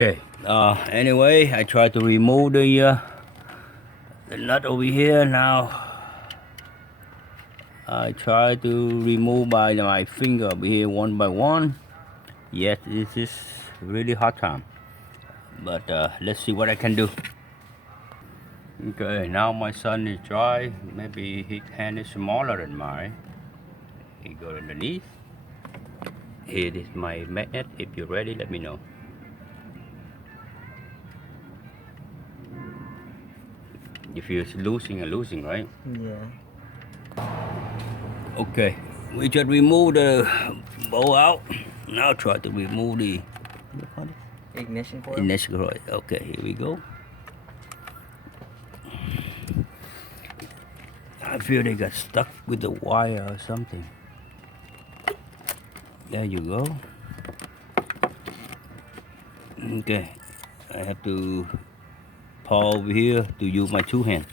Okay, anyway, I tried to remove the nut over here. Now I try to remove by my finger over here one by one. Yes, this is really hard time, but let's see what I can do. Okay, now my son is dry. Maybe his hand is smaller than mine. He go underneath. Here is my magnet. If you're ready, let me know. If you're losing, right? Yeah. Okay, we just remove the bowl out. Now try to remove the Ignition coil. ignition coil. Okay, here we go. I feel they got stuck with the wire or something. There you go. Okay, I have to paw over here to use my two hands.